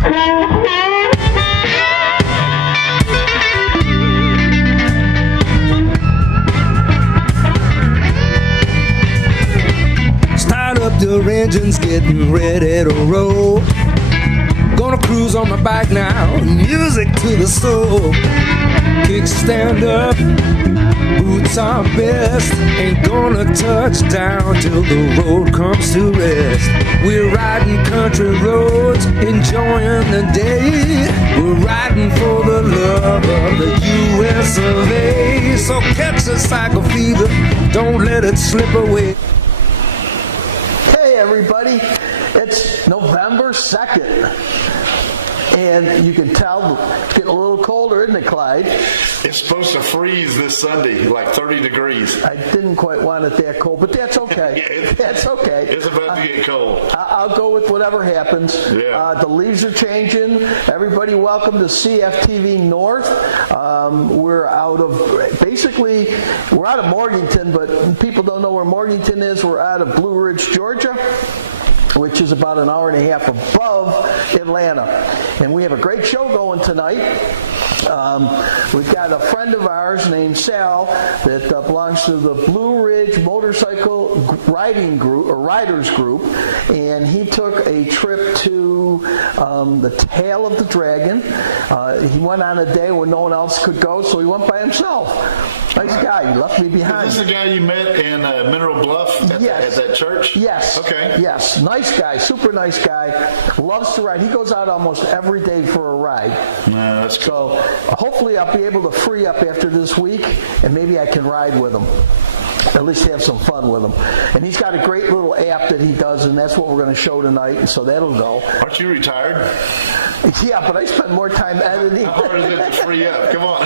Start up the engines, getting ready to roll. Gonna cruise on my bike now, music to the soul. Kickstand up, boots are best. Ain't gonna touch down till the road comes to rest. We're riding country roads, enjoying the day. We're riding for the love of the US of A. So catch a cycle fever, don't let it slip away. Hey everybody, it's November 2nd. And you can tell it's getting a little colder, isn't it, Clyde? It's supposed to freeze this Sunday, like 30 degrees. I didn't quite want it that cold, but that's okay. Yeah, that's okay. It's about to get cold. I'll go with whatever happens. Yeah. The leaves are changing. Everybody welcome to CFTV North. We're out of Morganton, but people don't know where Morganton is. We're out of Blue Ridge, Georgia, which is about an hour and a half above Atlanta. And we have a great show going tonight. We've got a friend of ours named Sal that belongs to the Blue Ridge Motorcycle Riding Group, or Riders Group, and he took a trip to the Tail of the Dragon. He went on a day when no one else could go, so he went by himself. Nice guy. He left me behind. Is this the guy you met in Mineral Bluff at that church? Yes. Okay. Yes. Nice guy. Super nice guy. Loves to ride. He goes out almost every day for a ride. No, that's cool. So hopefully I'll be able to free up after this week, and maybe I can ride with him. At least have some fun with him. And he's got a great little app that he does, and that's what we're going to show tonight, and so that'll go. Aren't you retired? Yeah, but I spend more time editing. How hard is it to free up? Come on.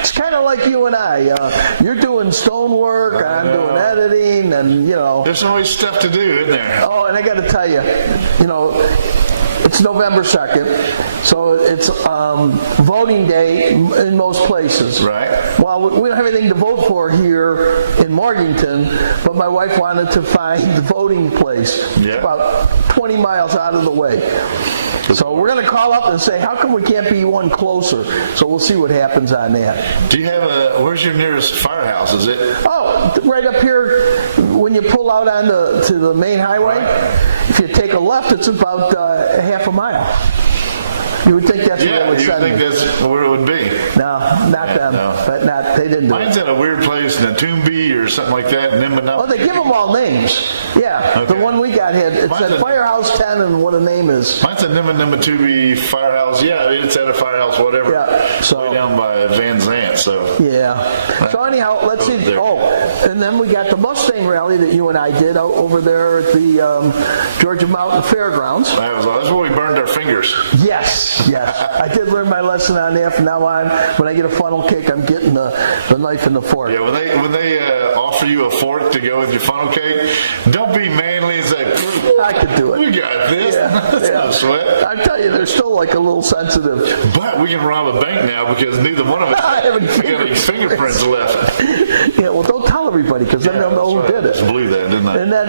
It's kind of like you and I. You're doing stonework, I'm doing editing, and, you know. There's always stuff to do, isn't there? Oh, and I got to tell you, it's November 2nd, so it's voting day in most places. Right. Well, we don't have anything to vote for here in Morganton, but my wife wanted to find the voting place. Yeah. It's about 20 miles out of the way. So we're going to call up and say, how come we can't be one closer? So we'll see what happens on that. Do you have where's your nearest firehouse? Is it? Oh, right up here when you pull out to the main highway. Right. If you take a left, it's about half a mile. You would think that's where they would send me. Yeah, you think that's where it would be. No, not them. No. But they didn't do it. Mine's in a weird place, Natumbi or something like that. Oh, they give them all names. Yeah, Okay. the one we got had, it said Firehouse 10 and what the name is. Mine's a Nimatubi Firehouse. Yeah, it's at a firehouse, whatever. Yeah, so. Way down by Van Zant, so. Yeah. So anyhow, let's see. There. Oh, and then we got the Mustang rally that you and I did over there at the Georgia Mountain Fairgrounds. That's where we burned our fingers. Yes. I did learn my lesson on that. From now on, when I get a funnel cake, I'm getting the knife and the fork. Yeah, when they offer you a fork to go with your funnel cake, don't be manly and say, I could do it. We got this. That's no sweat. I tell you, they're still like a little sensitive. But we can rob a bank now because neither one of us I haven't got any fingerprints left. Yeah, well, don't tell everybody because then they'll know who did it. I just blew that, didn't I? And then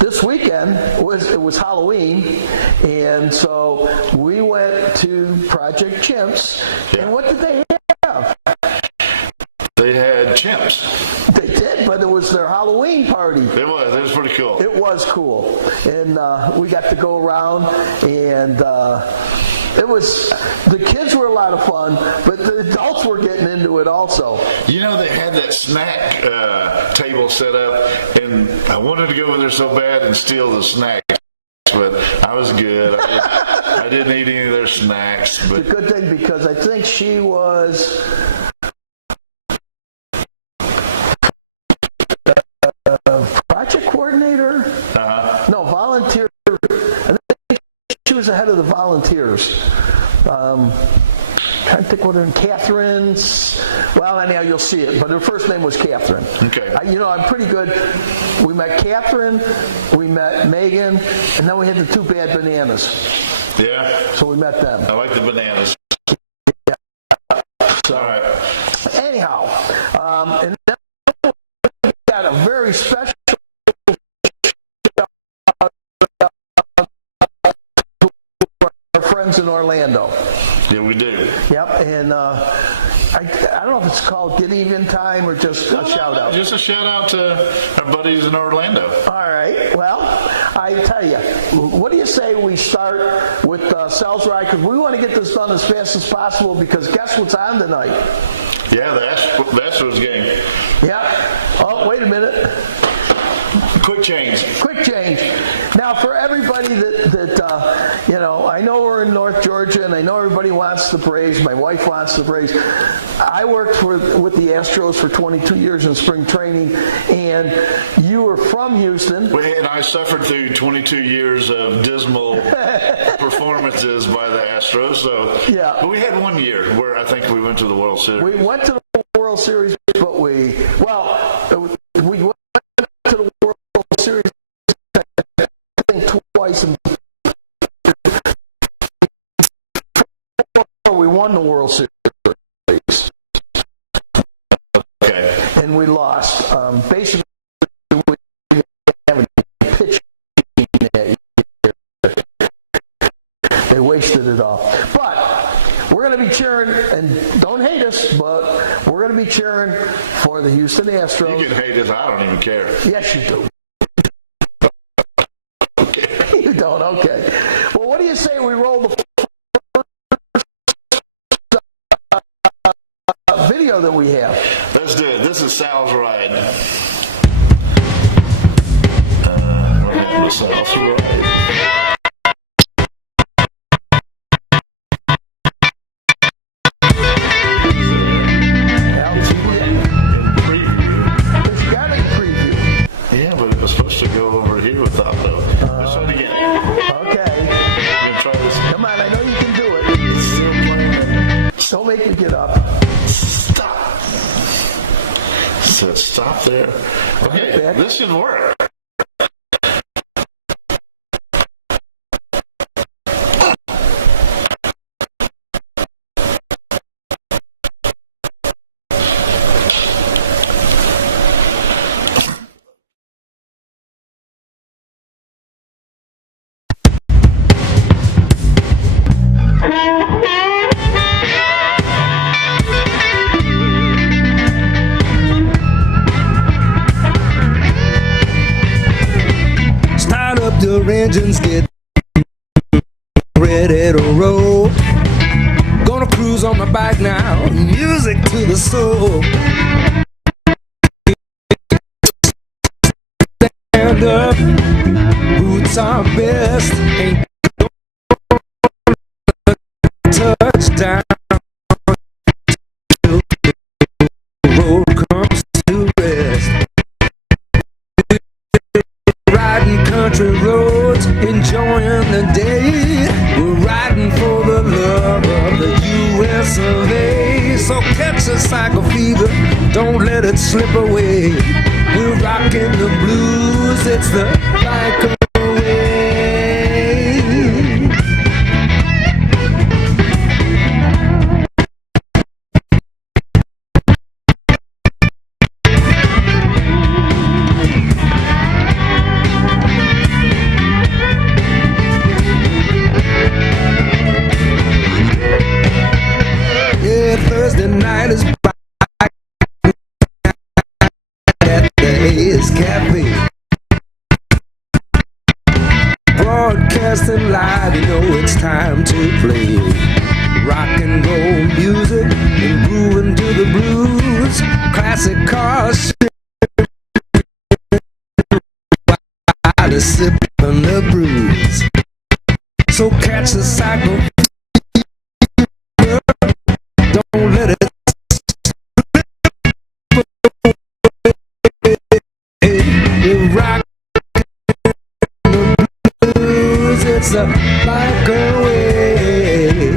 this weekend it was Halloween, and so we went to Project Chimps. Yeah. And what did they have? They had chimps. They did, but it was their Halloween party. It was pretty cool. It was cool, and we got to go around, and the kids were a lot of fun, but the adults were getting into it also. You know, they had that snack table set up, and I wanted to go over there so bad and steal the snacks, but I was good. I didn't eat any of their snacks. But it's a good thing because I think she was project coordinator. No, volunteer. I think she was the head of the volunteers. Trying to think what her name, Catherine's. Well, anyhow, you'll see it. But her first name was Catherine. Okay. I'm pretty good. We met Catherine, we met Megan, and then we had the two bad bananas. Yeah. So we met them. I like the bananas. Yeah. So, all right. Anyhow, and then we got a very special friends in Orlando. Yeah, we do. Yep, and I don't know if it's called Get Even Time or just a shout out. Just a shout out to our buddies in Orlando. All right. Well, I tell you, what do you say we start with Cells Ride? Because we want to get this done as fast as possible because guess what's on tonight? Yeah, that's what's game. Yeah. Oh, wait a minute. Quick change. Quick change. Now, for everybody that you know, I know we're in North Georgia, and I know everybody wants the Braves. My wife wants the Braves. I worked with the Astros for 22 years in spring training, and you were from Houston. And I suffered through 22 years of dismal performances by the Astros. So, yeah. But we had 1 year where I think we went to the World Series. We went to the World Series, but we went to the World Series, I think, twice. We won the World Series. Okay. And we lost. Basically, we didn't have any pitching that year. They wasted it all. But we're going to be cheering, and don't hate us, but we're going to be cheering for the Houston Astros. You can hate us. I don't even care. Yes, you do. You don't? Okay. Well, what do you say we roll the first video that we have? Let's do it. This is Sal's Ride. We're having the Sal's Ride. Yeah, but it was supposed to go over here without though. Let's try it again. Okay. We're gonna try this. Come on, I know you can do it. It's still playing. Don't make you get up. Stop. So stop there. Okay, this should work. Your engines get ready to roll. Gonna cruise on my bike now, music to the soul. Stand up, boots are best, ain't touchdown till the road comes to rest. Riding country roads, enjoying the day. We're riding for the love of the U.S. of A. So catch a cycle fever, don't let it slip away. We're rocking the blues, it's the bike away. Thursday night is back at the A's Cafe. Broadcasting live, you know it's time to play rock and roll music and grooving to the blues. Classic cars while they're sipping the brews. So catch the cycle. Don't let it rock the blues, it's a bike away.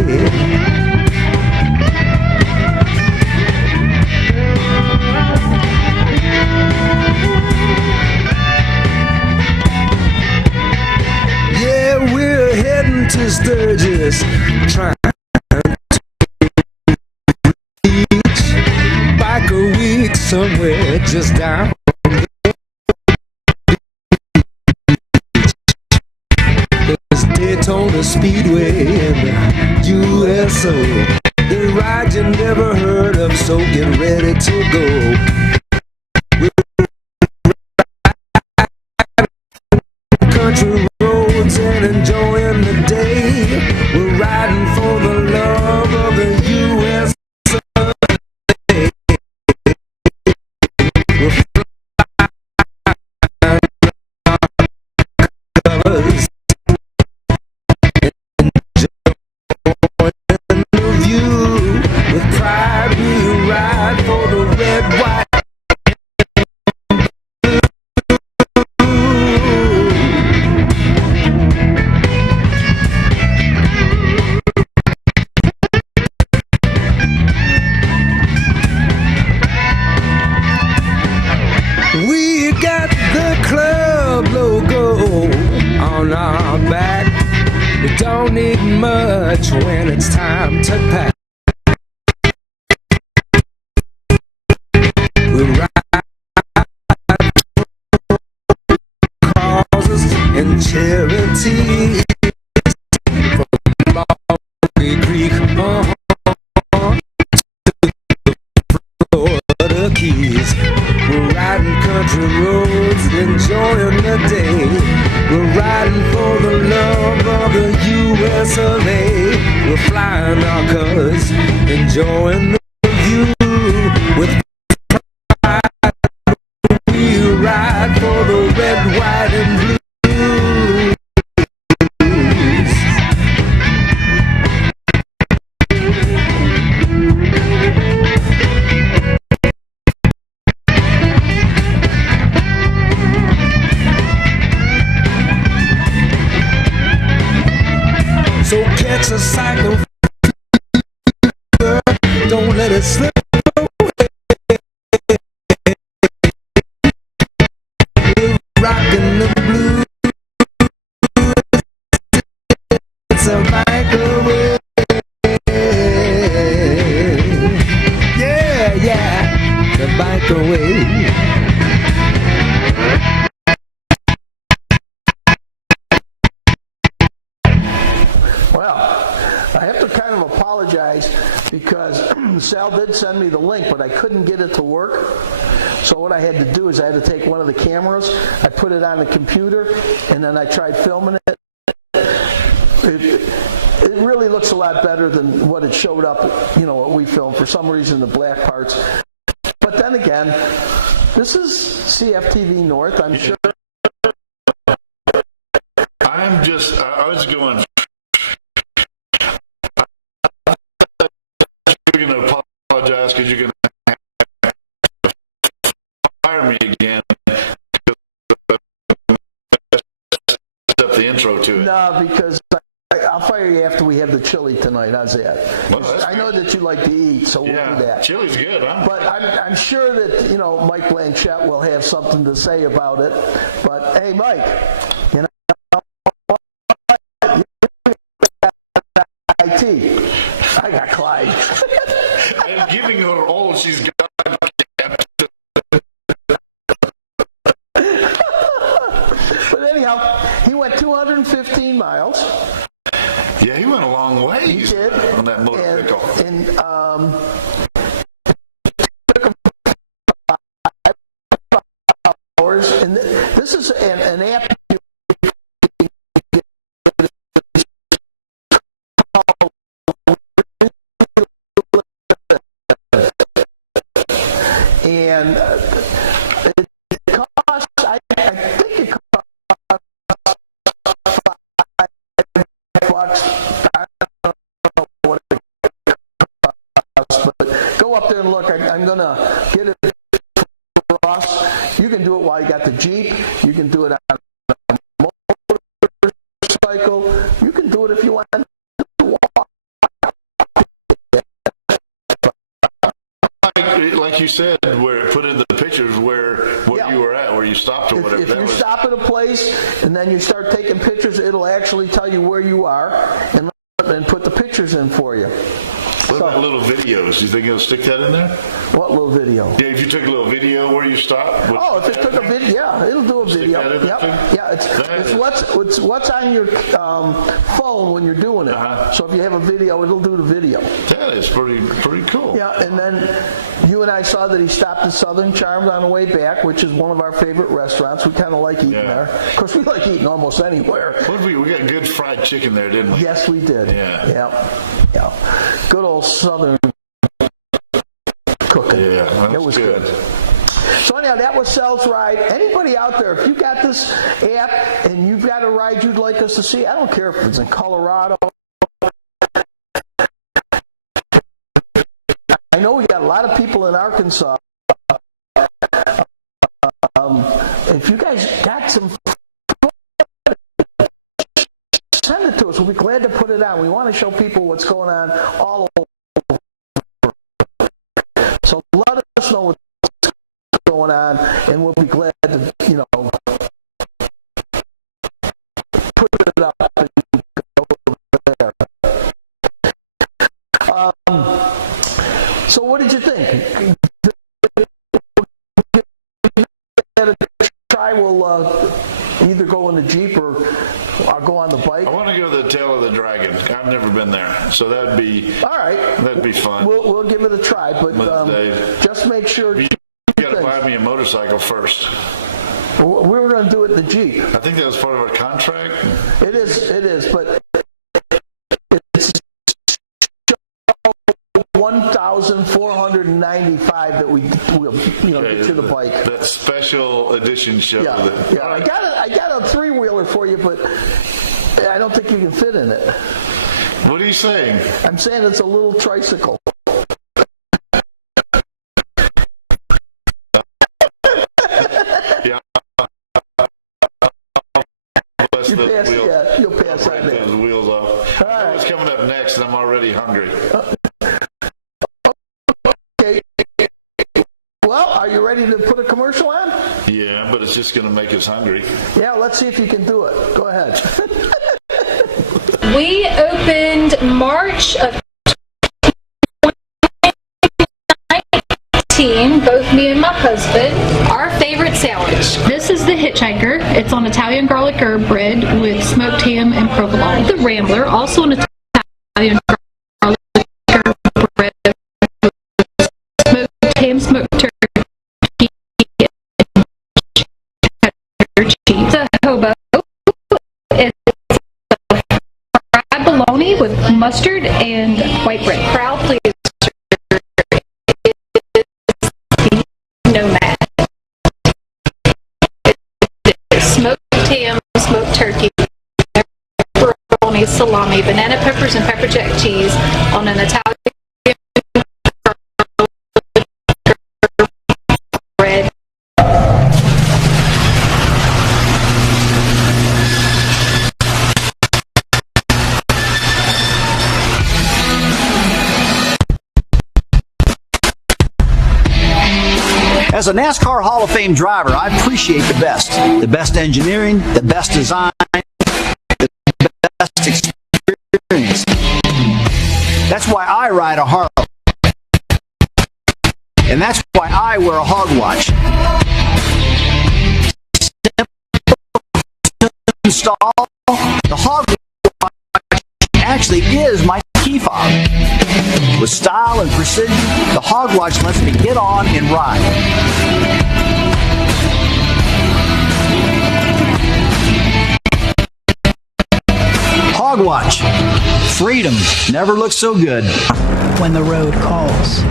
Yeah, we're heading to Sturgis, trying bike a week somewhere just down the beach. There's Daytona Speedway in the USO. The ride you never heard of, so get ready to go. Country roads and enjoying the day. We're riding for the love of the USA. We're flying colors. We got the club logo on our back. We don't need much when it's time to pack. We ride causes and charities from Bobby Creek to the Florida Keys. We're riding country roads, enjoying the day. We're riding for the love of the US of A. We're flying our colors, enjoying the view. With pride, we ride for the red, white, and blue. So catch a cycle, don't let it slip away. Rockin' the blues, it's a microwave. Yeah, yeah, the microwave. I have to kind of apologize because Sal did send me the link, but I couldn't get it to work. So what I had to do is I had to take one of the cameras, I put it on the computer, and then I tried filming it. It really looks a lot better than what it showed up, what we filmed. For some reason, the black parts. But then again, this is CFTV North, I'm sure. I was going... You're going to apologize because you're going to fire me again up the intro to it. No, because I'll fire you after we have the chili tonight. How's that? Well, I know that you like to eat, so we'll do that. Chili's good. But I'm sure that Mike Blanchett will have something to say about it. But hey, Mike, IT. I got Clyde. And giving her all she's got. But anyhow, he went 215 miles. Yeah, he went a long way. He did. On that motorcycle. And hours. And this is an app. And it costs, I think it costs $5. I don't know what it costs, but go up there and look. I'm going to get it for us. You can do it while you got the Jeep. You can do it on a motorcycle. You can do it if you want to walk. Like you said, where put in the pictures where you were at, where you stopped or whatever. If you stop at a place and then you start taking pictures, it'll actually tell you where you are and put the pictures in for you. What about little videos? Do you think you'll stick that in there? What little video? Yeah, if you took a little video where you stopped. Oh, if it took a video, yeah, it'll do a video. Yep. Yeah, it's what's on your phone when you're doing it. So if you have a video, it'll do the video. That is pretty cool. Yeah, and then you and I saw that he stopped at Southern Charms on the way back, which is one of our favorite restaurants. We kind of like eating there. Of course, we like eating almost anywhere. What did we got good fried chicken there, didn't we? Yes, we did. Yeah. Good old Southern cooking. Yeah, it was good. So anyhow, that was Sal's ride. Anybody out there, if you got this app and you've got a ride you'd like us to see, I don't care if it's in Colorado. I know we got a lot of people in Arkansas. If you guys got some, send it to us. We'll be glad to put it on. We want to show people what's going on all over. So let us know what's going on, and we'll be glad to, put it up and go there. So what did you think? Try. We'll either go in the Jeep or I'll go on the bike. I want to go to the Tail of the Dragon. I've never been there, so that'd be all right. That'd be fun. We'll give it a try, but just make sure you got to buy me a motorcycle first. We were going to do it in the Jeep. I think that was part of our contract. It is, but it's 1,495 that we'll get you the bike. That special edition show. Yeah. I got a 3-wheeler for you, but I don't think you can fit in it. What are you saying? I'm saying it's a little tricycle. Yeah. You'll pass that. Those wheels off. I know what's coming up next, and I'm already hungry. Okay. Well, are you ready to put a commercial on? Yeah, but it's just going to make us hungry. Yeah, let's see if you can do it. Go ahead. We opened March of 2019, both me and my husband. Our favorite sandwich. This is the Hitchhiker. It's on Italian garlic herb bread with smoked ham and provolone. The Rambler, also an Italian garlic herb bread with smoked ham, smoked turkey, and cheese. The Hobo. It's fried bologna with mustard and white bread. Crowd pleaser. Nomad. Smoked ham, smoked turkey, pepperoni, salami, banana peppers, and pepper jack cheese on an Italian bread. As a NASCAR Hall of Fame driver, I appreciate the best. The best engineering, the best design, the best experience. That's why I ride a Harley. And that's why I wear a hog watch. Install the hog watch actually is my key fob. With style and precision, the hog watch lets me get on and ride. Hog watch. Freedom never looks so good. When the road calls,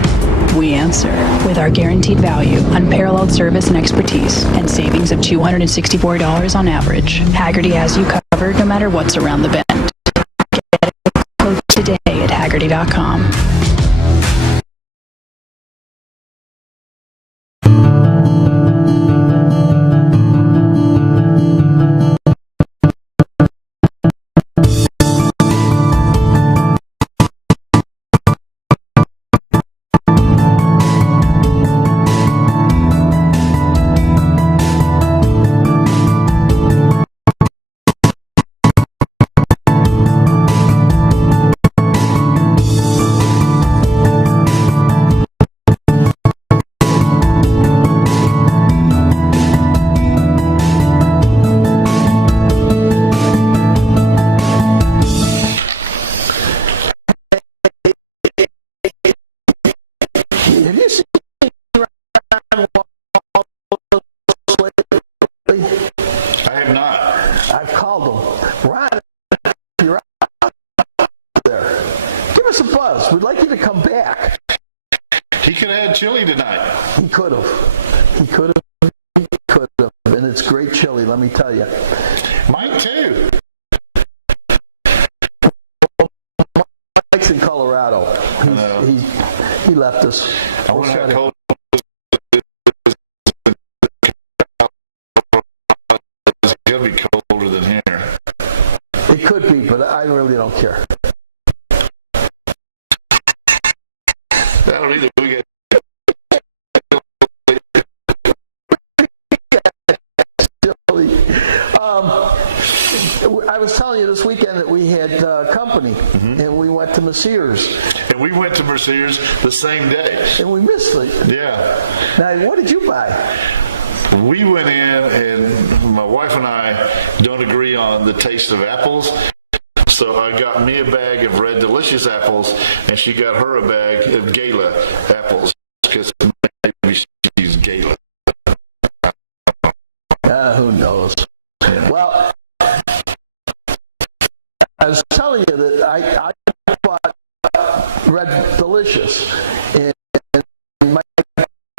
we answer with our guaranteed value, unparalleled service and expertise, and savings of $264 on average. Hagerty has you covered no matter what's around the bend. Get a quote today at Hagerty.com. us a buzz. We'd like you to come back. He could have had chili tonight. He could have. He could have. He could have. And it's great chili, let me tell you. Mike, too. Mike's in Colorado. He left us. I wonder how cold it's going to be colder than here. It could be, but I really don't care. I don't either. We get I was telling you this weekend that we had company, and we went to Mercier's. And we went to Mercier's the same day. And we missed it. Yeah. Now, what did you buy? We went in, and my wife and I don't agree on the taste of apples. So I got me a bag of Red Delicious apples, and she got her a bag of Gala apples, because maybe she's Gala. Who knows? Yeah. Well, I was telling you that I bought Red Delicious, and my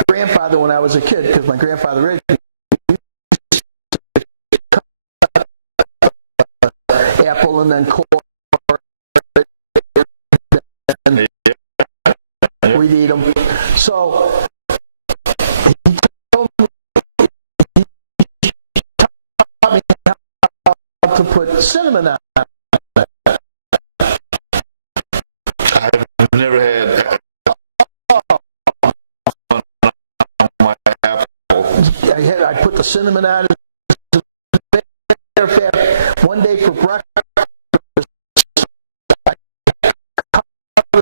grandfather, when I was a kid, because my grandfather read apple and then core, and we'd eat them. So he told me how to put cinnamon on it. I've never had my apple. I put the cinnamon on it. One day for breakfast, I cut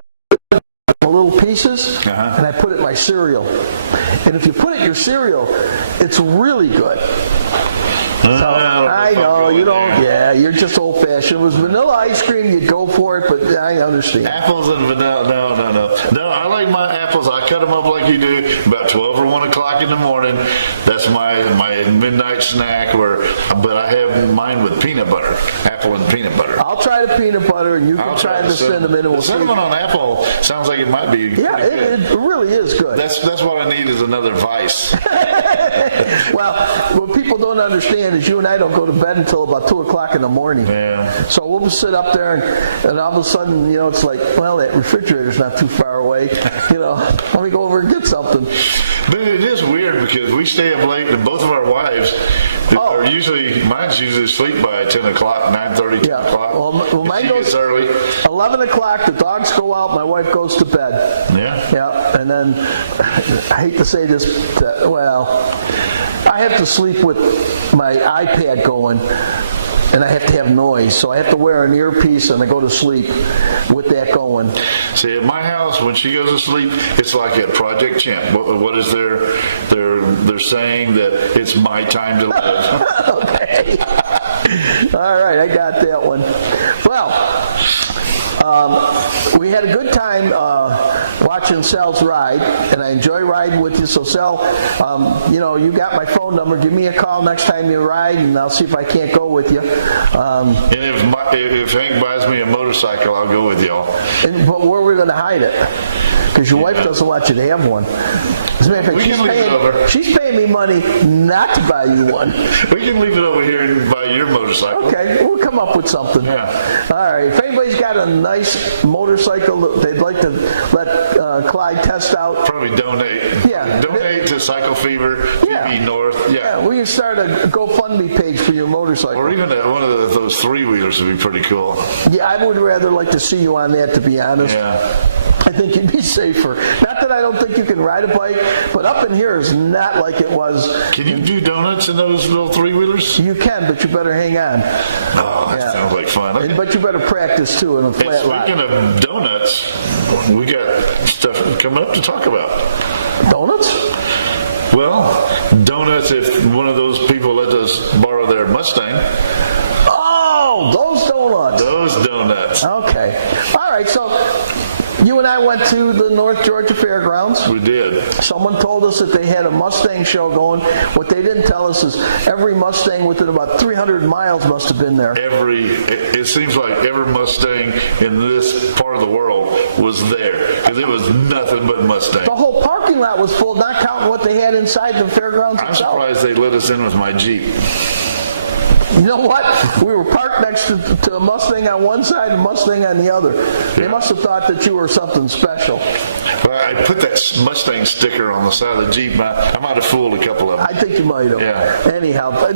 it in little pieces, and I put it in my cereal. And if you put it in your cereal, it's really good. So, I know, you don't, you're just old-fashioned. It was vanilla ice cream, you'd go for it, but I understand. Apples and vanilla, no, I like my apples. I cut them up like you do, about 12 or 1 o'clock in the morning. That's my midnight snack, but I have mine with peanut butter, apple and peanut butter. I'll try the peanut butter, and you can try the cinnamon. And we'll cinnamon on apple sounds like it might be it really is good. That's what I need is another vice. Well, what people don't understand is you and I don't go to bed until about 2 o'clock in the morning. Yeah. So we'll sit up there, and all of a sudden, it's like, well, that refrigerator's not too far away. Let me go over and get something. But it is weird because we stay up late, and both of our wives mine's usually asleep by 10 o'clock, 9:30, 10 o'clock. Well, mine goes early. 11 o'clock, the dogs go out, my wife goes to bed. Yeah. And then, I hate to say this, I have to sleep with my iPad going, and I have to have noise, so I have to wear an earpiece and I go to sleep with that going. See, at my house, when she goes to sleep, it's like at Project Chimp. What is they're saying that it's my time to live. Okay. All right, I got that one. Well, we had a good time watching Sal's ride, and I enjoy riding with you. So, Sal, you got my phone number. Give me a call next time you ride, and I'll see if I can't go with you. And if Hank buys me a motorcycle, I'll go with y'all. But where are we going to hide it? Because your wife doesn't want you to have one. As a matter of fact, she's paying me money not to buy you one. We can leave it over here and buy your motorcycle. Okay, we'll come up with something. Yeah. All right. If anybody's got a nice motorcycle that they'd like to let Clyde test out, probably donate. Yeah. to Cycle Fever, TV North. Yeah, we can start a GoFundMe page for your motorcycle. Or even one of those three-wheelers would be pretty cool. Yeah, I would rather like to see you on that, to be honest. Yeah. I think you'd be safer. Not that I don't think you can ride a bike, but up in here is not like it was. Can you do donuts in those little three-wheelers? You can, but you better hang on. Oh, that sounds like fun. Okay. But you better practice, too, in a flat lot. Speaking of donuts, we got stuff coming up to talk about. Donuts? Well, donuts if one of those people let us borrow their Mustang. Oh, those donuts. Those donuts. Okay. All right, so You and I went to the North Georgia Fairgrounds. We did. Someone told us that they had a Mustang show going. What they didn't tell us is every Mustang within about 300 miles must have been there. It seems like every Mustang in this part of the world was there, because it was nothing but Mustang. The whole parking lot was full, not counting what they had inside the fairgrounds I'm itself. surprised they let us in with my Jeep. You know what? We were parked next to a Mustang on one side and a Mustang on the other. They must have thought that you were something special. I put that Mustang sticker on the side of the Jeep. I might have fooled a couple of them. I think you might have. Yeah. Anyhow,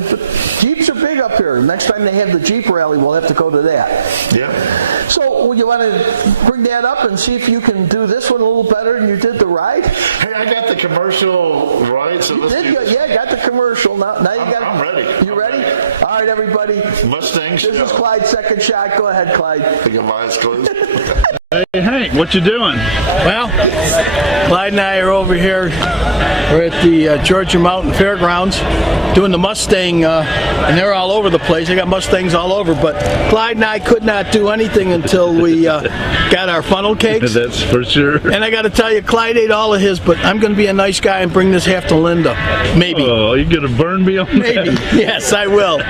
Jeeps are big up here. Next time they have the Jeep rally, we'll have to go to that. Yeah. So, you want to bring that up and see if you can do this one a little better than you did the ride? Hey, I got the commercial right, so let's do this. Yeah, got the commercial. Now you got. I'm ready. You ready? All right, everybody. Mustang show. This is Clyde's second shot. Go ahead, Clyde. I got my eyes closed. Hey Hank, what you doing? Well, Clyde and I are over here. We're at the Georgia Mountain Fairgrounds doing the Mustang, and they're all over the place. They got Mustangs all over, but Clyde and I could not do anything until we got our funnel cakes. That's for sure. And I got to tell you, Clyde ate all of his, but I'm going to be a nice guy and bring this half to Linda. Maybe. Oh, you gonna burn me on that? Maybe. Yes, I will.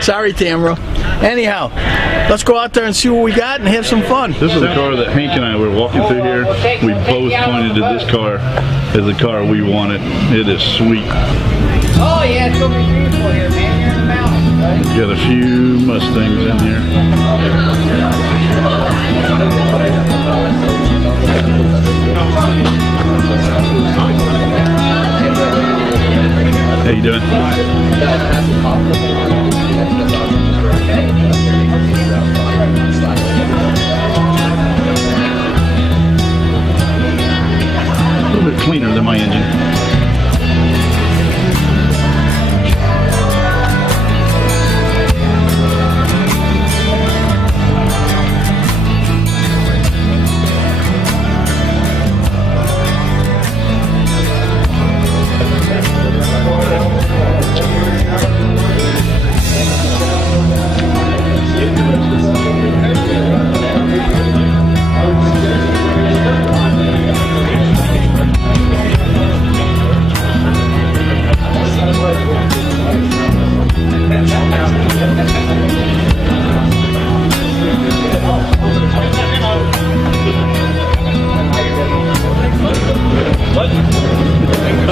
Sorry, Tamara. Anyhow, let's go out there and see what we got and have some fun. This is the car that Hank and I were walking through here. We both pointed to this car as the car we wanted. It is sweet. Oh yeah, it's gonna be beautiful here, man. You're in the mountains, right? We got a few Mustangs in here. How you doing? A little bit cleaner than my engine.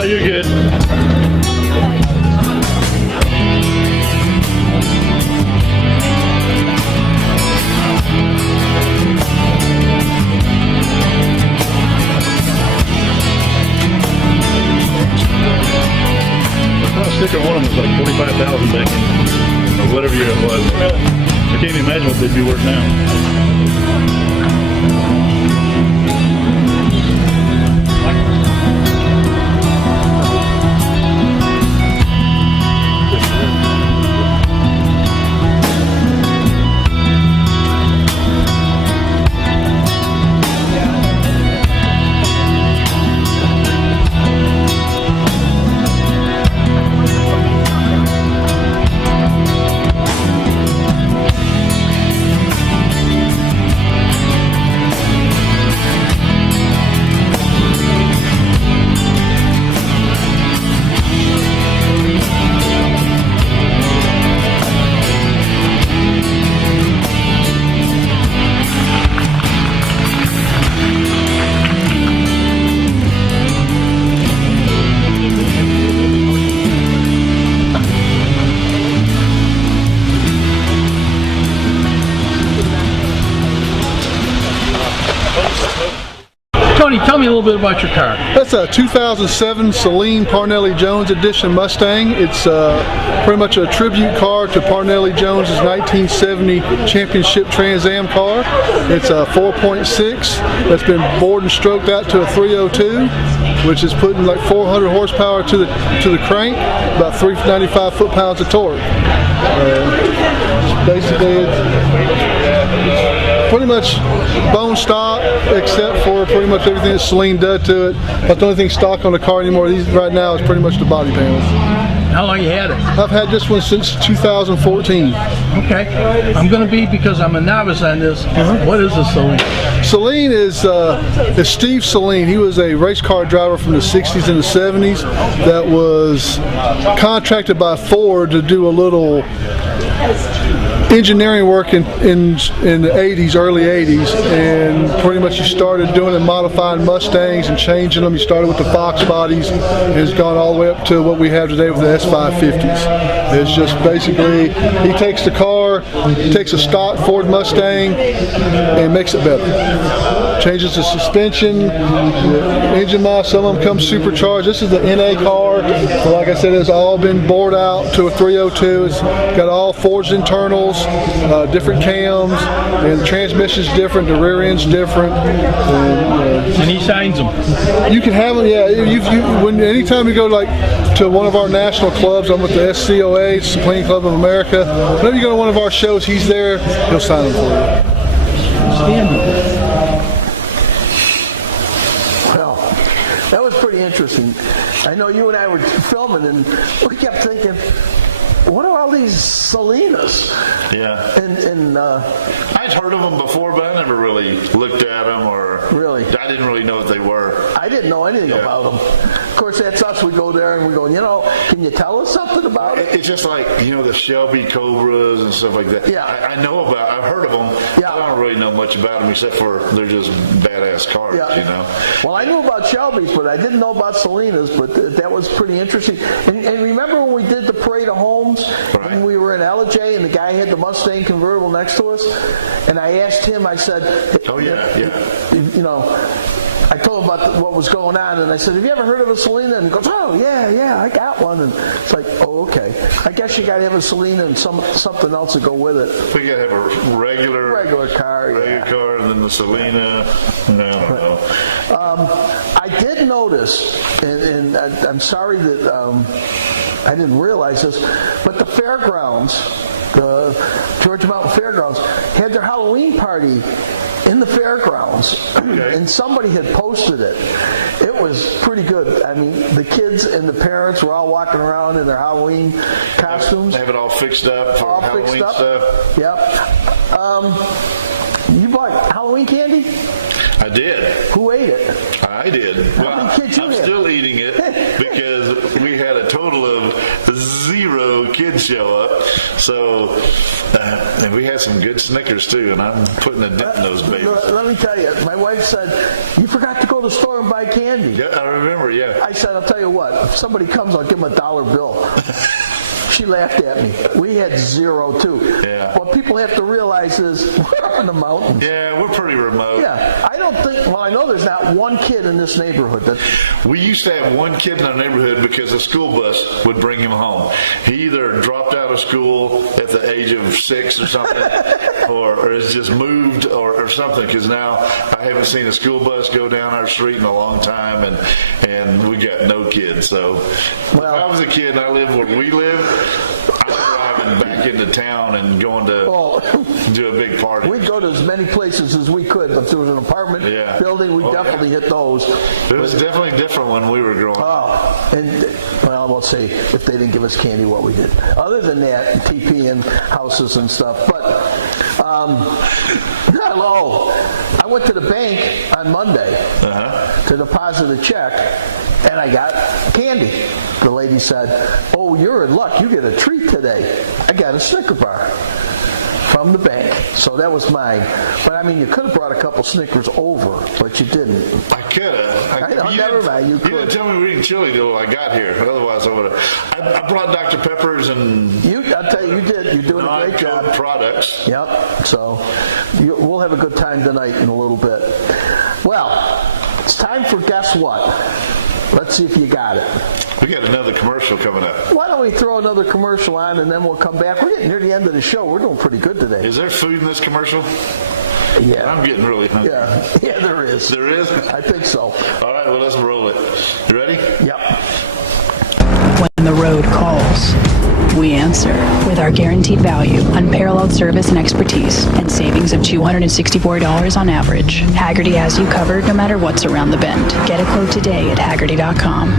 Oh, you're good. The sticker on them was like 45,000 back in, or whatever year it was. I can't even imagine what they'd be worth now. Tony, tell me a little bit about your car. That's a 2007 Celine Parnelli Jones Edition Mustang. It's pretty much a tribute car to Parnelli Jones' 1970 championship Trans Am car. It's a 4.6 that's been bored and stroked out to a 302, which is putting like 400 horsepower to the crank, about 395 foot-pounds of torque. Basically, it's pretty much bone stock, except for pretty much everything that Celine does to it. But the only thing stock on the car anymore right now is pretty much the body panels. How long you had it? I've had this one since 2014. Okay. I'm going to be, because I'm a novice on this, what is a Saleen? Saleen is Steve Saleen. He was a race car driver from the 60s and the 70s that was contracted by Ford to do a little engineering work in the 80s, early 80s, and pretty much he started doing and modifying Mustangs and changing them. He started with the Fox bodies and has gone all the way up to what we have today with the S550s. It's just basically, he takes the car, takes a stock Ford Mustang and makes it better. Changes the suspension, the engine mod, some of them come supercharged. This is the NA car, so like I said, it's all been bored out to a 302. It's got all forged internals, different cams, and the transmission's different, the rear end's different. And he signs them. You can have them, yeah. Anytime you go to one of our national clubs, I'm with the SCOA, Supreme Club of America. Whenever you go to one of our shows, he's there, he'll sign them for you. Well, that was pretty interesting. I know you and I were filming, and we kept thinking, what are all these Salinas? Yeah. And I'd heard of them before, but I never really looked at them, or really, I didn't really know what they were. I didn't know anything about them. Of course, that's us. We go there and we go, can you tell us something about it? It's just like, the Shelby Cobras and stuff like that. Yeah. I've heard of them. Yeah. I don't really know much about them except for they're just badass cars, Well, I knew about Shelby's, but I didn't know about Salinas, but that was pretty interesting. And remember when we did the Parade of Homes? Right. And we were in LJ, and the guy had the Mustang convertible next to us, and I asked him, I said, oh, yeah. I told him about what was going on, and I said, have you ever heard of a Salina? And he goes, oh, yeah, I got one. And it's like, oh, okay. I guess you got to have a Salina and something else to go with it. We got to have a regular car, and then the Salina. I don't know. I did notice, and I'm sorry that I didn't realize this, but the fairgrounds, the Georgia Mountain Fairgrounds, had their Halloween party in the fairgrounds, and somebody had posted it. It was pretty good. I mean, the kids and the parents were all walking around in their Halloween costumes. They have it all fixed up for all Halloween stuff. Yep. You bought Halloween candy? I did. Who ate it? I did. How many kids you I'm had? still eating it because we had a total of 0 kids show up. So, and we had some good Snickers too, and I'm putting a dent in those babies. Let me tell you, my wife said, you forgot to go to the store and buy candy. Yeah, I remember, yeah. I said, I'll tell you what, if somebody comes, I'll give them $1 bill. She laughed at me. We had 0 too. Yeah. What people have to realize is we're up in the mountains. Yeah, we're pretty remote. Yeah. I don't think, I know there's not one kid in this neighborhood that... We used to have one kid in our neighborhood because a school bus would bring him home. He either dropped out of school at the age of 6 or something, or has just moved or something, because now I haven't seen a school bus go down our street in a long time, and we got no kids. So if I was a kid and I lived where we live, I'm driving back into town and going to do a big party. We'd go to as many places as we could. If there was an apartment building, we'd definitely hit those. It was definitely different when we were growing up. I won't say if they didn't give us candy what we did. Other than that, TP and houses and stuff. But, hello. I went to the bank on Monday to deposit a check, and I got candy. The lady said, oh, you're in luck. You get a treat today. I got a Snicker bar from the bank. So that was mine. But I mean, you could have brought a couple Snickers over, but you didn't. I could have. Never mind. You didn't tell me we were eating chili till I got here. Otherwise, I would have. I brought Dr. Peppers and. I'll tell you, you did. You're doing a great job. Products. Yep. So we'll have a good time tonight in a little bit. Well, it's time for guess what? Let's see if you got it. We got another commercial coming up. Why don't we throw another commercial on and then we'll come back. We're getting near the end of the show. We're doing pretty good today. Is there food in this commercial? Yeah. I'm getting really hungry. Yeah, there is. There is? I think so. All right, well, let's roll it. You ready? Yep. When the road calls, we answer with our guaranteed value, unparalleled service and expertise, and savings of $264 on average. Haggerty has you covered no matter what's around the bend. Get a quote today at Haggerty.com.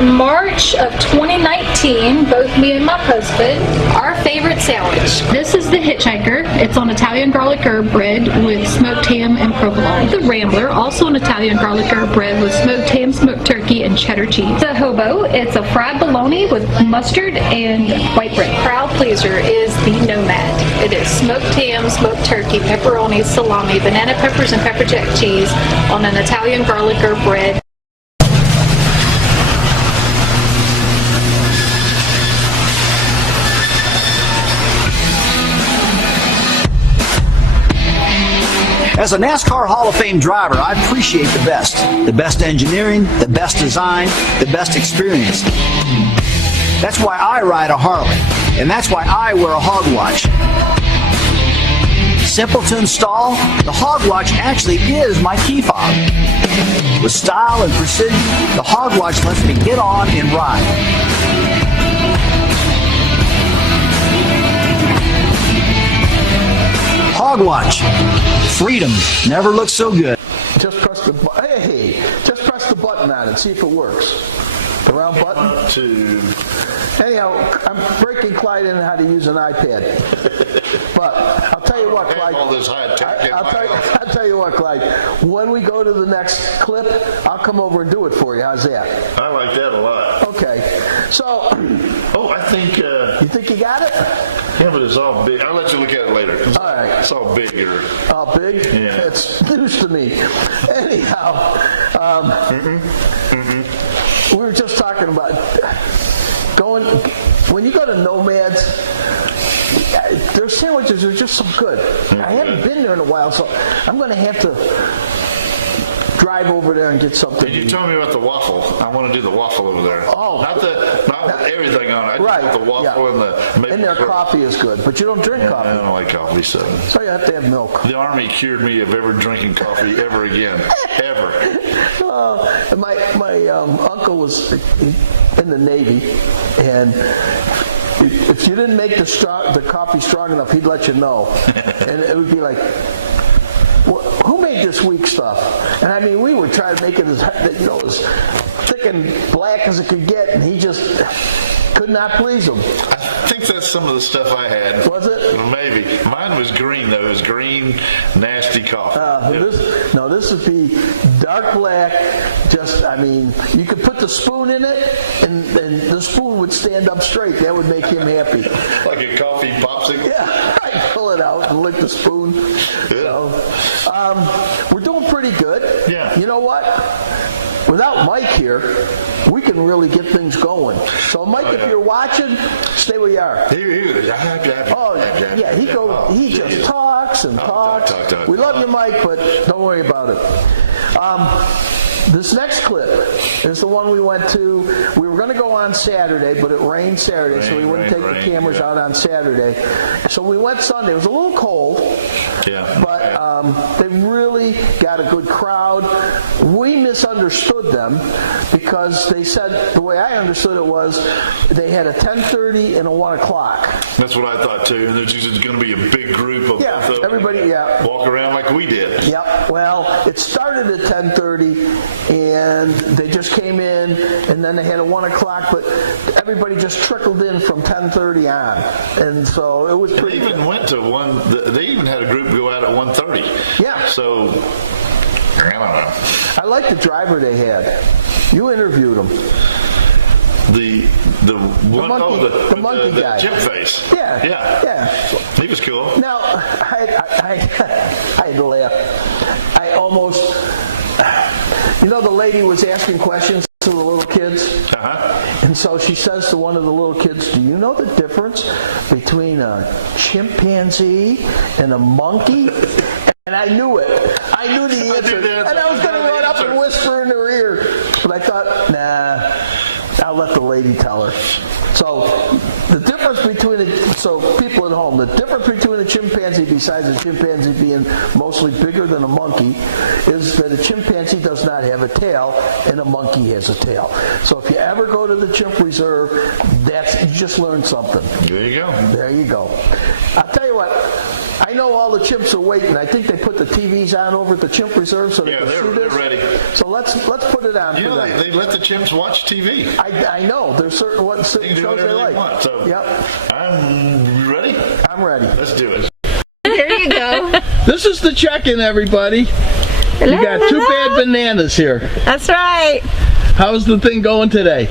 March of 2019, both me and my husband, our favorite sandwich. This is the Hitchhiker. It's on Italian garlic herb bread with smoked ham and provolone. The Rambler, also an Italian garlic herb bread with smoked ham, smoked turkey, and cheddar cheese. The Hobo, it's a fried bologna with mustard and white bread. Crowd pleaser is the Nomad. It is smoked ham, smoked turkey, pepperoni, salami, banana peppers, and pepper jack cheese on an Italian garlic herb bread. As a NASCAR Hall of Fame driver, I appreciate the best. The best engineering, the best design, the best experience. That's why I ride a Harley, and that's why I wear a hog watch. Simple to install, the hog watch actually is my key fob. With style and precision, the hog watch lets me get on and ride. Hog watch. Freedom never looks so good. Just press the just press the button on it. See if it works. The round button. 1, 2. Anyhow, I'm breaking Clyde in how to use an iPad. But I'll tell you what, Clyde. All this high tech. I'll tell you what, Clyde. When we go to the next clip, I'll come over and do it for you. How's that? I like that a lot. Okay. So. Oh, I think. You think you got it? Yeah, but it's all big. I'll let you look at it later. All right. It's all bigger. All big? Yeah. It's news to me. Anyhow, we were just talking about going, when you go to Nomads, their sandwiches are just so good. I haven't been there in a while, so I'm going to have to drive over there and get something. You told me about the waffle. I want to do the waffle over there. Oh. Not with everything on it. Right. The waffle and the maple and their syrup. coffee is good, but you don't drink coffee. I don't like coffee, so you have to have milk. the Army cured me of ever drinking coffee ever again. Ever. My uncle was in the Navy, and if you didn't make the coffee strong enough, he'd let you know. And it would be like, who made this weak stuff? And I mean, we would try to make it as thick and black as it could get, and he just could not please him. I think that's some of the stuff I had. Was it? Maybe. Mine was green, though. It was green, nasty coffee. This would be dark black. Just, I mean, you could put the spoon in it, and the spoon would stand up straight. That would make him happy. Like a coffee popsicle? Yeah, I'd pull it out and lick the spoon. Yeah. So, we're doing pretty good. Yeah. You know what? Without Mike here, we can really get things going. So, Mike, if you're watching, stay where you are. He just talks and talks. Talk. We love you, Mike, but don't worry about it. This next clip is the one we went to. We were going to go on Saturday, but it rained Saturday, so we wouldn't take the cameras out on Saturday. So we went Sunday. It was a little cold, but they really got a good crowd. We misunderstood them because they said, the way I understood it was, they had a 10:30 and a 1 o'clock. That's what I thought, too. And there's just going to be a big group of everybody, walk around like we did. Yep. Well, it started at 10:30. And they just came in, and then they had a 1 o'clock, but everybody just trickled in from 10:30 on, and so it was pretty. They even went to one. They even had a group go out at 1:30. Yeah. So I don't know. I like the driver they had. You interviewed him. The monkey guy. Chip face. Yeah. He was cool. Now I had to laugh. I almost. The lady was asking questions to the little kids. And so she says to one of the little kids, do you know the difference between a chimpanzee and a monkey? And I knew it. I knew the answer. And I was going to run up and whisper in her ear. But I thought, nah, I'll let the lady tell her. So the difference between people at home, the difference between a chimpanzee, besides a chimpanzee being mostly bigger than a monkey, is that a chimpanzee does not have a tail and a monkey has a tail. So if you ever go to the chimp reserve, you just learned something. There you go. There you go. I'll tell you what. I know all the chimps are waiting. I think they put the TVs on over at the Chimp Reserve so they can see this. They're ready. So let's put it on. You know, they let the chimps watch TV. I know. There's certain shows they like. Want, so yep. I'm ready. I'm ready. Let's do it. There you go. This is the check-in, everybody. You got two bad bananas here. That's right. How's the thing going today?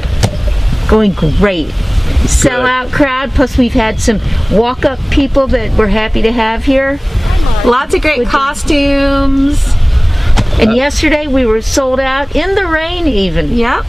Going great. Sellout crowd, plus we've had some walk-up people that we're happy to have here. Lots of great costumes. And yesterday we were sold out in the rain even. Yep.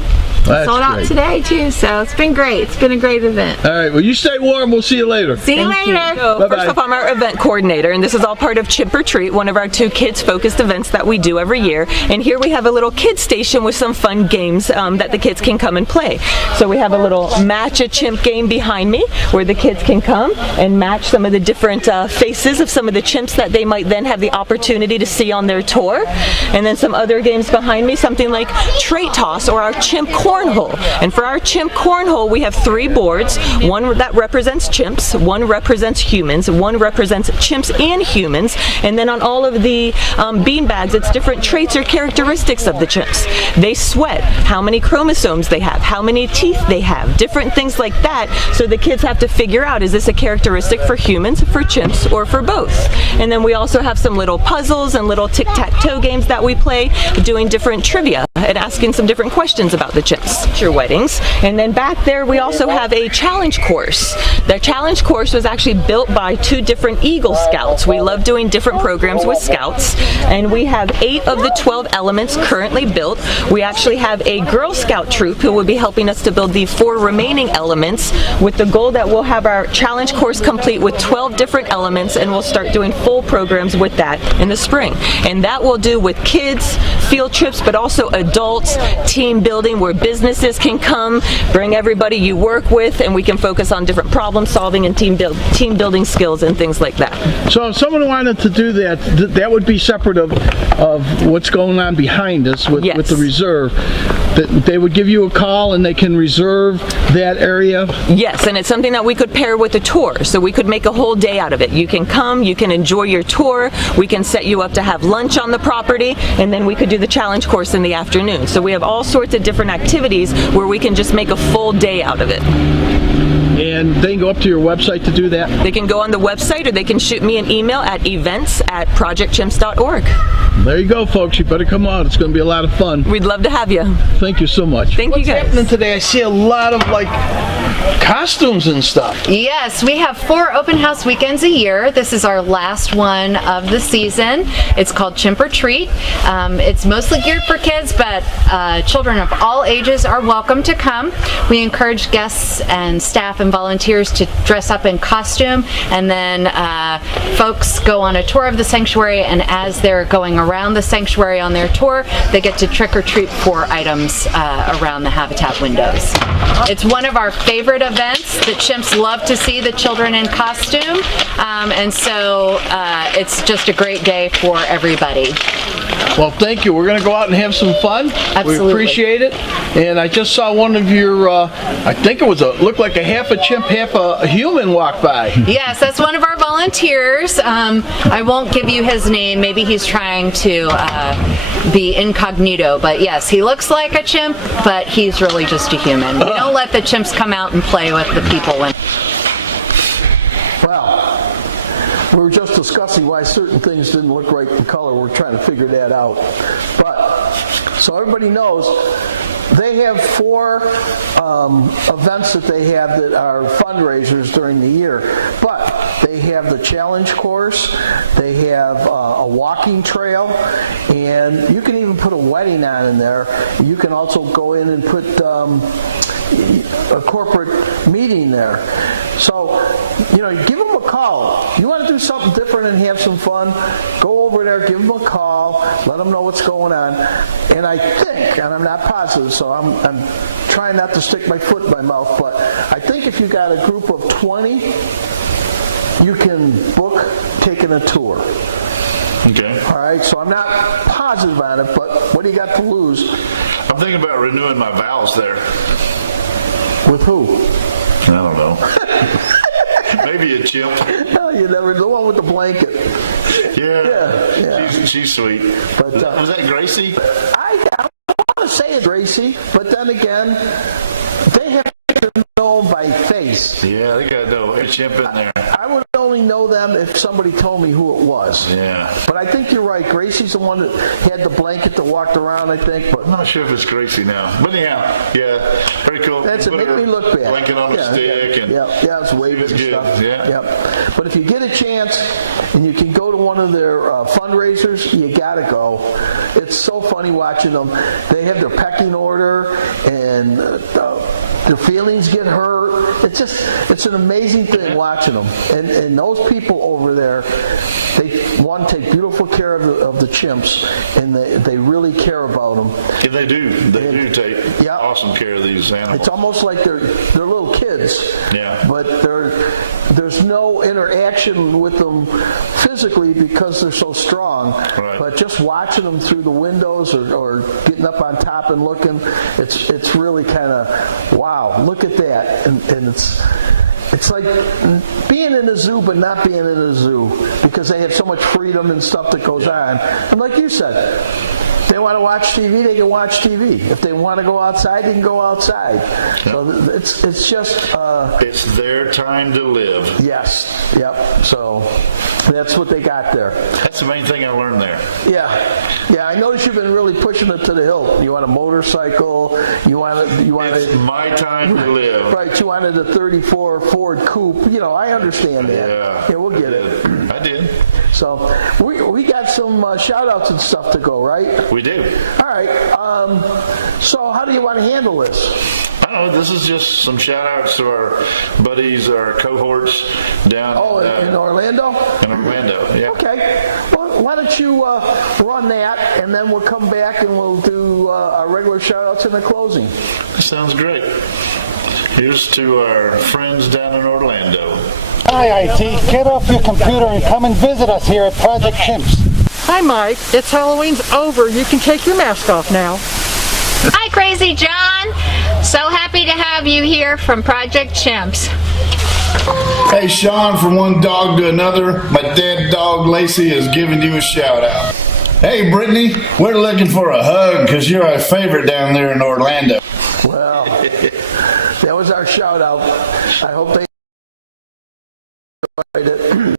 Sold out today too, so it's been great. It's been a great event. All right, well, you stay warm. We'll see you later. See you later. So, first off, I'm our event coordinator, and this is all part of Chimp or Treat, one of our 2 kids-focused events that we do every year. And here we have a little kids station with some fun games that the kids can come and play. So we have a little match a chimp game behind me, where the kids can come and match some of the different faces of some of the chimps that they might then have the opportunity to see on their tour. And then some other games behind me, something like Trait Toss or our Chimp Cornhole. And for our Chimp Cornhole, we have 3 boards. One that represents chimps, one represents humans, one represents chimps and humans. And then on all of the bean bags, it's different traits or characteristics of the chimps. They sweat, how many chromosomes they have, how many teeth they have, different things like that. So the kids have to figure out, is this a characteristic for humans, for chimps, or for both? And then we also have some little puzzles and little tic-tac-toe games that we play, doing different trivia and asking some different questions about the chimps. Your weddings. And then back there we also have a challenge course. The challenge course was actually built by 2 different Eagle Scouts. We love doing different programs with Scouts, and we have 8 of the 12 elements currently built. We actually have a Girl Scout troop who will be helping us to build the 4 remaining elements, with the goal that we'll have our challenge course complete with 12 different elements, and we'll start doing full programs with that in the spring. And that we'll do with kids, field trips, but also adults, team building, where businesses can come, bring everybody you work with, and we can focus on different problem solving and team building skills and things like that. So if someone wanted to do that, that would be separate of what's going on behind us with the reserve. That they would give you a call and they can reserve that area? Yes, and it's something that we could pair with a tour, so we could make a whole day out of it. You can come, you can enjoy your tour, we can set you up to have lunch on the property, and then we could do the challenge course in the afternoon. So we have all sorts of different activities where we can just make a full day out of it. And they can go up to your website to do that? They can go on the website, or they can shoot me an email at events@projectchimps.org. There you go, folks. You better come out. It's going to be a lot of fun. We'd love to have you. Thank you so much. Thank you guys. What's happening today? I see a lot of costumes and stuff. Yes, we have 4 open house weekends a year. This is our last one of the season. It's called Chimp or Treat. It's mostly geared for kids, but children of all ages are welcome to come. We encourage guests and staff and volunteers to dress up in costume, and then folks go on a tour of the sanctuary, and as they're going around the sanctuary on their tour, they get to trick or treat 4 items around the habitat windows. It's one of our favorite events. The chimps love to see the children in costume, and so it's just a great day for everybody. Well, thank you. We're going to go out and have some fun. Absolutely. We appreciate it. And I just saw one of your, I think it was looked like a half a chimp, half a human walk by. Yes, that's one of our volunteers. I won't give you his name. Maybe he's trying to be incognito. But yes, he looks like a chimp, but he's really just a human. We don't let the chimps come out and play with the people. Well, we were just discussing why certain things didn't look right in color. We're trying to figure that out. But, so everybody knows, they have 4 events that they have that are fundraisers during the year. But they have the challenge course, they have a walking trail, and you can even put a wedding on in there. You can also go in and put a corporate meeting there. So, give them a call. You want to do something different and have some fun, go over there, give them a call, let them know what's going on. And I think, and I'm not positive, so I'm trying not to stick my foot in my mouth, but I think if you got a group of 20, you can book taking a tour. Okay. All right, so I'm not positive on it, but what do you got to lose? I'm thinking about renewing my vows there. With who? I don't know. Maybe a chimp. Oh, you never, the one with the blanket. Yeah. She's sweet. But was that Gracie? I want to say it's Gracie, but then again, they have to know them by face. Yeah, they got to know a chimp in there. I would only know them if somebody told me who it was. Yeah. But I think you're right. Gracie's the one that had the blanket that walked around, I think. But I'm not sure if it's Gracie now. But anyhow, yeah, very cool. That's it. Make me look bad. Blanket on a stick. Yeah, it's waving and stuff. Yeah. But if you get a chance and you can go to one of their fundraisers, you got to go. It's so funny watching them. They have their pecking order and their feelings get hurt. It's an amazing thing watching them. And those people over there, they take beautiful care of the chimps, and they really care about them. Yeah, they do take awesome care of these animals. It's almost like they're little kids. Yeah. But there's no interaction with them physically because they're so strong. Right. But just watching them through the windows or getting up on top and looking, it's really kind of, wow, look at that. And it's like being in a zoo but not being in a zoo because they have so much freedom and stuff that goes on. And like you said, if they want to watch TV, they can watch TV. If they want to go outside, they can go outside. So it's just... it's their time to live. Yes. Yep. So that's what they got there. That's the main thing I learned there. Yeah. I noticed you've been really pushing it to the hilt. You want a motorcycle. You want. It's my time to live. Right. You wanted a 34 Ford Coupe. You know, I understand that. Yeah. We'll get it. I did. So we got some shout outs and stuff to go, right? We do. All right. So how do you want to handle this? I don't know. This is just some shout outs to our buddies, our cohorts down in Orlando? In Orlando, yeah. Okay. Well, why don't you run that, and then we'll come back and we'll do our regular shout outs in the closing. Sounds great. Here's to our friends down in Orlando. Hi, IT. Get off your computer and come and visit us here at Project Chimps. Hi, Mike. It's Halloween's over. You can take your mask off now. Hi, Crazy John. So happy to have you here from Project Chimps. Hey, Shawn, from one dog to another, my dead dog Lacey is giving you a shout out. Hey, Brittani, we're looking for a hug because you're our favorite down there in Orlando. Well, that was our shout out. I hope they enjoyed it.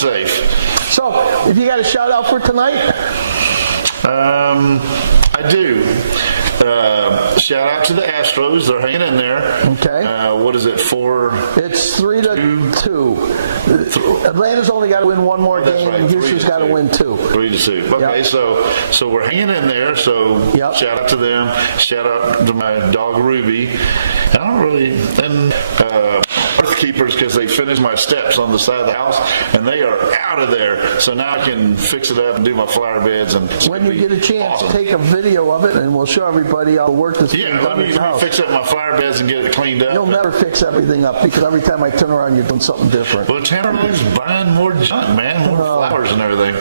Safe. So, if you got a shout out for tonight? I do. Shout out to the Astros. They're hanging in there. Okay. What is it, 4? It's 3-2. Atlanta's only got to win one more game, right, and Houston's got to win 2. 3-2. Okay, so we're hanging in there. So shout out to them. Shout out to my dog Ruby. I don't really earth keepers because they finished my steps on the side of the house, and they are out of there. So now I can fix it up and do my flower beds. And when you get a chance, take a video of it, and we'll show everybody all the work that's being done in the house. Fix up my flower beds and get it cleaned up. You'll never fix everything up because every time I turn around, you're doing something different. Well, Tamara's buying more junk, man, more flowers and everything.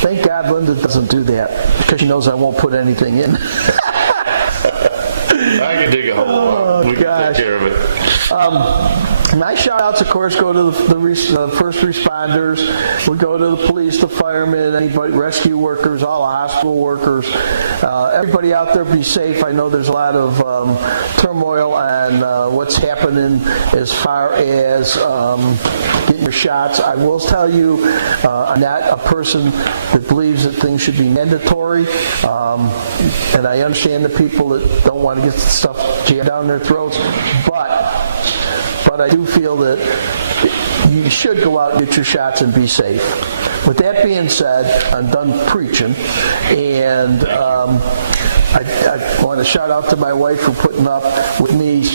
Thank God Linda doesn't do that because she knows I won't put anything in. I can dig a hole. We can take care of it. My shout outs, of course, go to the first responders. We go to the police, the firemen, anybody, rescue workers, all the hospital workers. Everybody out there, be safe. I know there's a lot of turmoil on what's happening as far as getting your shots. I will tell you, I'm not a person that believes that things should be mandatory. And I understand the people that don't want to get stuff jammed down their throats. But I do feel that you should go out and get your shots and be safe. With that being said, I'm done preaching, and I want to shout out to my wife for putting up with me.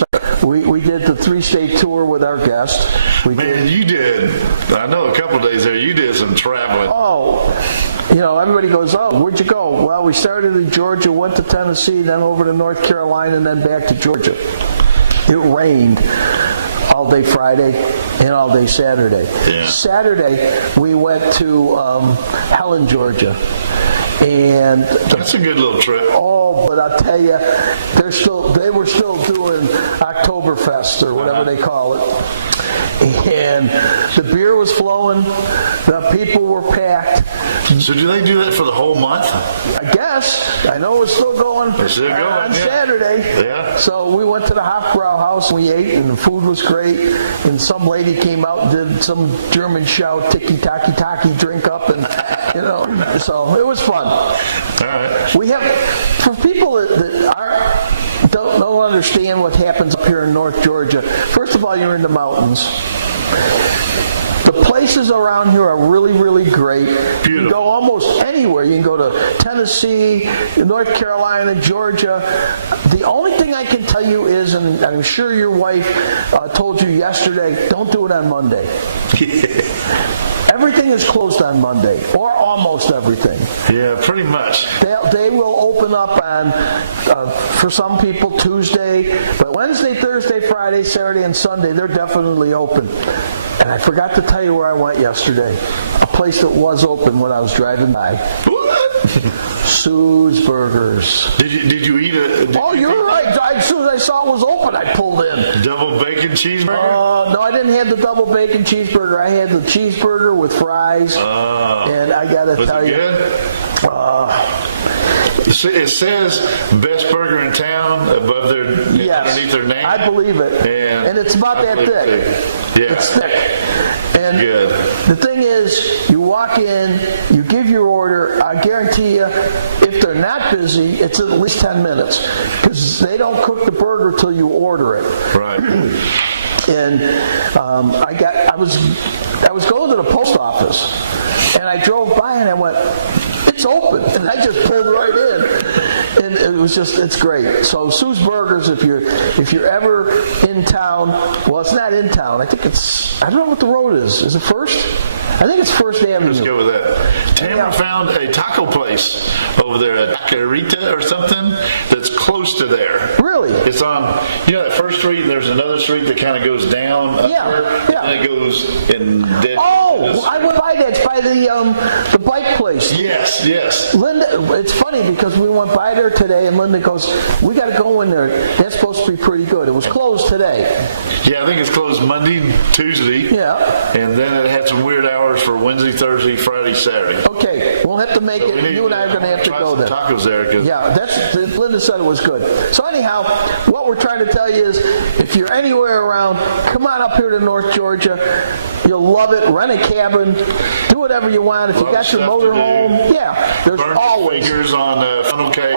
We did the 3-state tour with our guest. You did. I know a couple of days there, you did some traveling. Oh, everybody goes, oh, where'd you go? Well, we started in Georgia, went to Tennessee, then over to North Carolina, and then back to Georgia. It rained all all day Friday and all day Saturday. Yeah. Saturday, we went to Helen, Georgia. And that's a good little trip. Oh, but I'll tell you, they were still doing Oktoberfest or whatever they call it. And the beer was flowing, the people were packed. So do they do that for the whole month? I guess. I know it's still going on Saturday. Yeah. So we went to the Hofbrau house and we ate, and the food was great. And some lady came out and did some German shout, tiki-taki-taki, drink up, and so it was fun. All right. We have, for people that don't understand what happens up here in North Georgia, first of all, you're in the mountains. The places around here are really, really great. Beautiful. You can go almost anywhere. You can go to Tennessee, North Carolina, Georgia. The only thing I can tell you is, and I'm sure your wife told you yesterday, don't do it on Monday. Everything is closed on Monday, or almost everything. Yeah, pretty much. They will open up on, for some people, Tuesday, but Wednesday, Thursday, Friday, Saturday, and Sunday, they're definitely open. And I forgot to tell you where I went yesterday. A place that was open when I was driving by. Sue's Burgers. Did you eat it? You're right. As soon as I saw it was open, I pulled in. Double bacon cheeseburger? No, I didn't have the double bacon cheeseburger. I had the cheeseburger with fries. And I got to tell you. It says best burger in town above underneath their name. I believe it. And it's about that thick. Yeah. It's thick. And the thing is, you walk in, you give your order. I guarantee you, if they're not busy, it's at least 10 minutes. Because they don't cook the burger till you order it. Right. And I was going to the post office, and I drove by and I went, it's open, and I just pulled right in, and it's great. So Sue's Burgers, if you're ever in town, well, it's not in town. I don't know what the road is. Is it First? I think it's First Avenue. Let's go with that. Tamara found a taco place over there, a taquerita or something, that's close to there. Really? It's on, that first street, and there's another street that kind of goes down up there, and it goes in dead. Oh, I went by that. It's by the bike place. Yes. Linda, it's funny because we went by there today, and Linda goes, we got to go in there. That's supposed to be pretty good. It was closed today. Yeah, I think it's closed Monday, Tuesday. Yeah. And then it had some weird hours for Wednesday, Thursday, Friday, Saturday. Okay, we'll have to make it. You and I are going to have to go there. Tacos there. Yeah, Linda said it was good. So anyhow, what we're trying to tell you is, if you're anywhere around, come on up here to North Georgia. You'll love it. Rent a cabin. Do whatever you want. If you got your motorhome, there's always fingers on funnel cakes.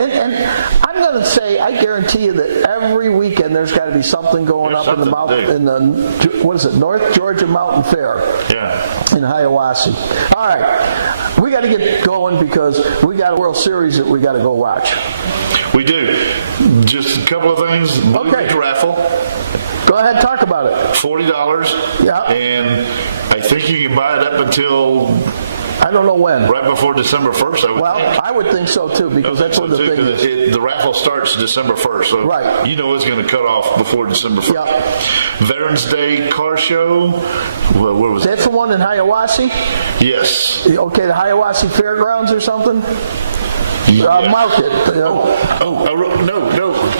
And I'm going to say, I guarantee you that every weekend there's got to be something going up in the what is it, North Georgia Mountain Fair. Yeah. In Hiawassee. All right, we got to get going because we got a World Series that we got to go watch. We do. Just a couple of things. Blue Ridge raffle. Go ahead, talk about it. $40. Yeah. And I think you can buy it up until, I don't know when. Right before December 1st, I would think. I would think so too, because that's what the thing is. The raffle starts December 1st, so right. It's going to cut off before December 1st. Yep. Veterans Day car show. Where was that's the one in Hiawassee? Yes. Okay, the Hiawassee Fairgrounds or something? Market. No,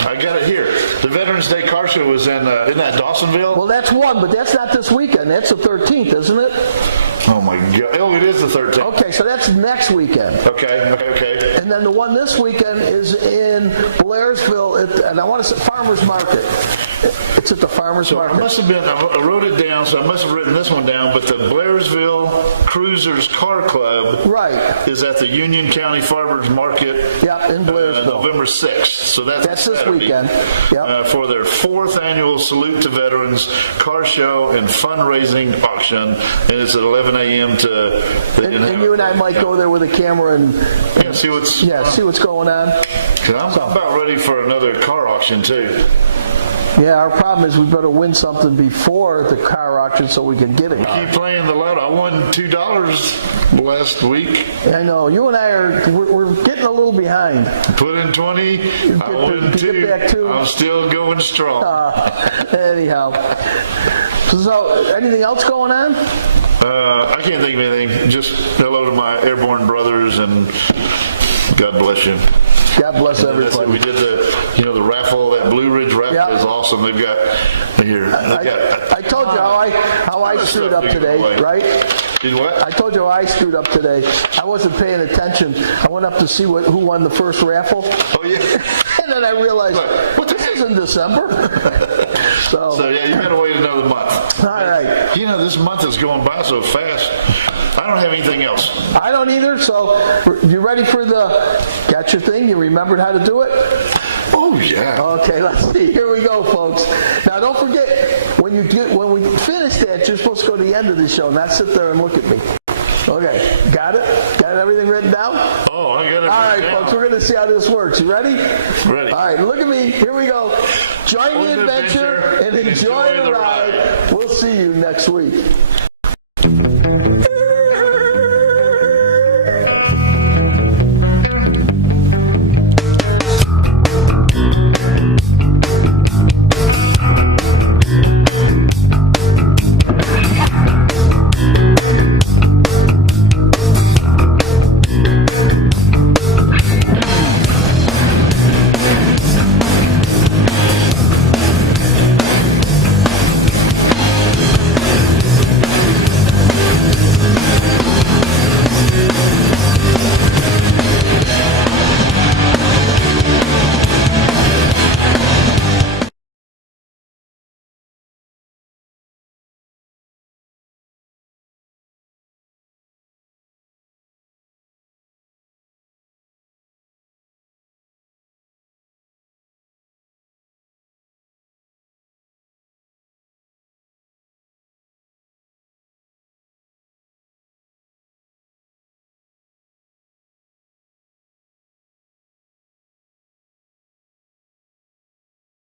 I got it here. The Veterans Day car show was in, isn't that Dawsonville? Well, that's one, but that's not this weekend. That's the 13th, isn't it? Oh my God. Oh, it is the 13th. Okay, so that's next weekend. Okay. And then the one this weekend is in Blairsville, and I want to say Farmers Market. It's at the Farmers Market. I wrote it down, so I must have written this one down, but the Blairsville Cruisers Car Club is at the Union County Farmers Market in Blairsville. November 6th. So that's this weekend. For their 4th annual Salute to Veterans car show and fundraising auction, and it's at 11 a.m. to... And you and I might go there with a camera and see what's going on. I'm about ready for another car auction too. Yeah, our problem is we better win something before the car auction so we can get it. Keep playing the lotto. I won $2 last week. I know. You and I we're getting a little behind. Put in 20. I won 2. I'm still going strong. Anyhow. So, anything else going on? I can't think of anything. Just hello to my airborne brothers and God bless you. God bless everybody. We did the raffle, that Blue Ridge raffle is awesome. They've got here. I told you how I screwed up today, right? Did what? I told you how I screwed up today. I wasn't paying attention. I went up to see who won the first raffle. Oh yeah. And then I realized, this is in December. So yeah, you got to wait another month. All right. This month is going by so fast. I don't have anything else. I don't either. So, you ready for got your thing? You remembered how to do it? Oh yeah. Okay, let's see. Here we go, folks. Now, don't forget when we finish that, you're supposed to go to the end of the show, not sit there and look at me. Okay, got it? Got everything written down? Oh, I got it. All right, folks, we're going to see how this works. You ready? Ready. All right, look at me. Here we go. Join the adventure and enjoy the ride. We'll see you next week.